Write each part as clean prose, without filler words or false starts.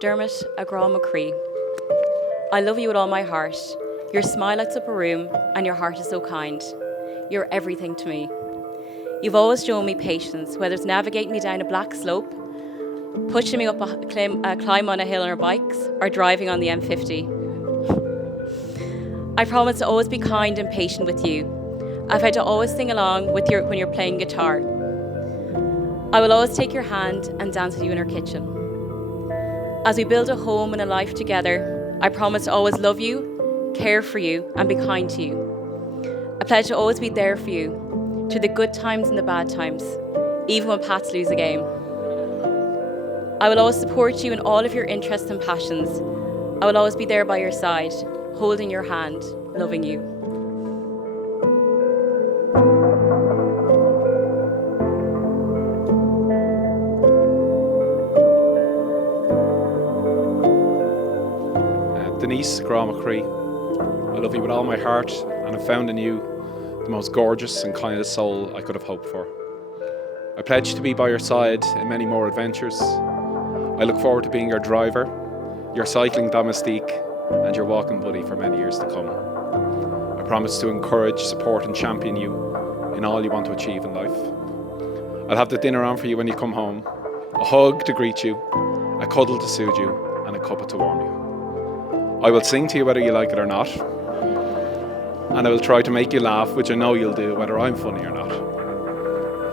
Dermot Agra McCree. I love you with all my heart. Your smile lights up a room and your heart is so kind. You're everything to me. You've always shown me patience, whether it's navigating me down a black slope, pushing me up a climb on a hill on our bikes, or driving on the M50. I promise to always be kind and patient with you. I've had to always sing along with when you're playing guitar. I will always take your hand and dance with you in our kitchen. As we build a home and a life together, I promise to always love you, care for you, and be kind to you. I pledge to always be there for you, through the good times and the bad times, even when Pats lose a game. I will always support you in all of your interests and passions. I will always be there by your side, holding your hand, loving you. Denise and McCree, I love you with all my heart and have found in you the most gorgeous and kindest soul I could have hoped for. I pledge to be by your side in many more adventures. I look forward to being your driver, your cycling domestique, and your walking buddy for many years to come. I promise to encourage, support and champion you in all you want to achieve in life. I'll have the dinner on for you when you come home, a hug to greet you, a cuddle to soothe you, and a cuppa to warm you. I will sing to you whether you like it or not, and I will try to make you laugh, which I know you'll do whether I'm funny or not.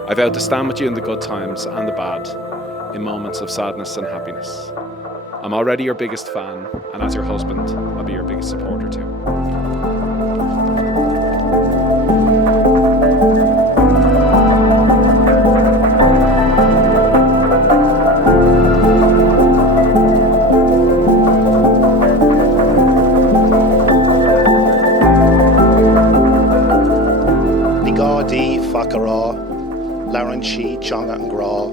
I vow to stand with you in the good times and the bad, in moments of sadness and happiness. I'm already your biggest fan, and as your husband, I'll be your biggest supporter too. Ni Fakara, Lough Rynn Chonga and Gra,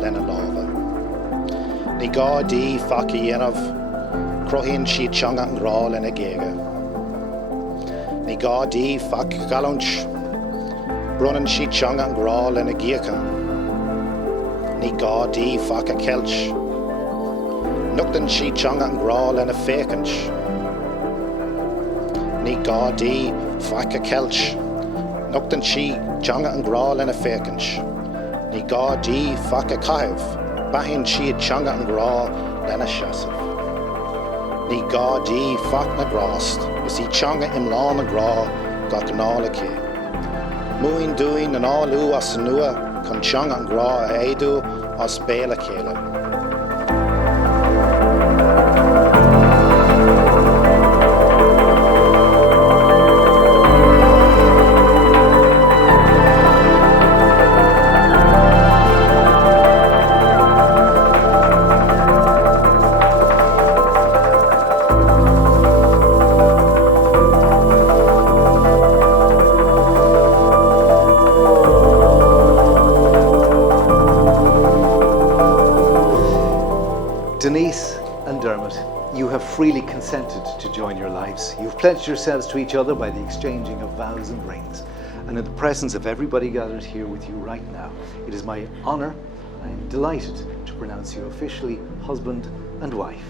Lena Lava. Ni Gardi Fakayenov, Crohin Shi Chonga and Gra, Lena Gega. Ni Gardi Fak Galunch, Brunnen Shi Chonga and Gra, Lena Gieka. Ni Gardi Faka Kelch, Nuktan Shi Chonga and Gra, Lena Fakench. Ni Gardi Faka Kelch, Nuktan Shi Chonga and Gra Lena Fakench. Ni Gardi Faka Kahev, Bahin Shi Chonga and Gra Lena Shasov. Ni Gardi Fak na Grast, Isi Chonga Imlan na Gra Gaknala Ke. Muin Duin and all U Asanua, Con Chonga and Gra Edu Aspela Kela. Denise and Dermot, you have freely consented to join your lives. You've pledged yourselves to each other by the exchanging of vows and rings. And in the presence of everybody gathered here with you right now, it is my honour and I am delighted to pronounce you officially husband and wife.